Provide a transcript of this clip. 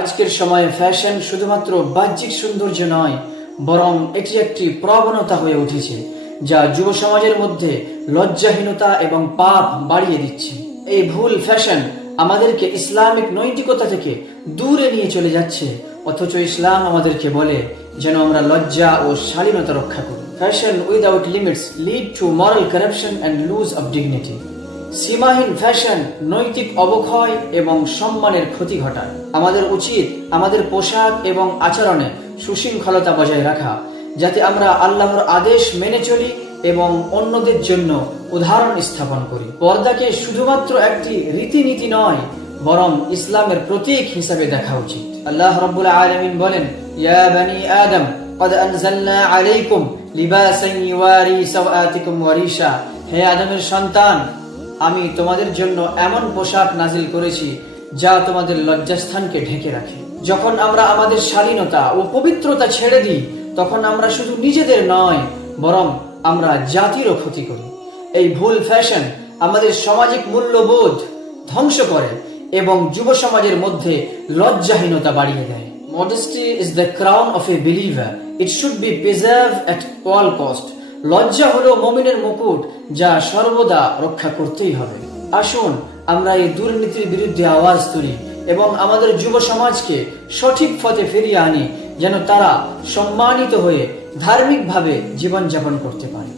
আজকের সময়ে ফ্যাশন শুধুমাত্র বাহ্যিক সৌন্দর্য নয়, বরং এটি একটি প্রবণতা হয়ে উঠেছে যা যুব সমাজের মধ্যে লজ্জাহীনতা এবং পাপ বাড়িয়ে দিচ্ছে। এই ভুল ফ্যাশন আমাদেরকে ইসলামিক নৈতিকতা থেকে দূরে নিয়ে চলে যাচ্ছে, অথচ ইসলাম আমাদেরকে বলে যেন আমরা লজ্জা ও শালীনতা রক্ষা করি। Fashion without limits lead to moral corruption and lose of dignity. সীমাহীন ফ্যাশন নৈতিক অবক্ষয় এবং সম্মানের ক্ষতি ঘটায়। আমাদের উচিত আমাদের পোশাক এবং আচরণে সুশৃঙ্খলতা বজায় রাখা, যাতে আমরা আল্লাহর আদেশ মেনে চলি এবং অন্যদের জন্য উদাহরণ স্থাপন করি। পর্দাকে শুধুমাত্র একটি রীতিনীতি নয়, বরং ইসলামের প্রতীক হিসাবে দেখা উচিত। আল্লাহ রাব্বুল আলামিন বলেন, ইয়া বানি আদম قد أنزلنا عليكم لباسا يواري سوآتكم وريشا। হে আদমের সন্তান, আমি তোমাদের জন্য এমন পোশাক নাজিল করেছি যা তোমাদের লজ্জাস্থানকে ঢেকে রাখে। যখন আমরা আমাদের শালীনতা ও পবিত্রতা ছেড়ে দিই, তখন আমরা শুধু নিজেদের নয়, বরং আমরা জাতিরও ক্ষতি করি। এই ভুল ফ্যাশন আমাদের সামাজিক মূল্যবোধ ধ্বংস করে এবং যুব সমাজের মধ্যে লজ্জাহীনতা বাড়িয়ে দেয়। Modesty is the crown of a believer. It should be preserved at all cost. লজ্জা হলো মুমিনের মুকুট, যা সর্বদা রক্ষা করতেই হবে। আসুন আমরা এই দুর্নীতির বিরুদ্ধে আওয়াজ তুলি এবং আমাদের যুব সমাজকে সঠিক পথে ফিরিয়ে আনি, যেন তারা সম্মানিত হয়ে ধার্মিকভাবে জীবনযাপন করতে পারে।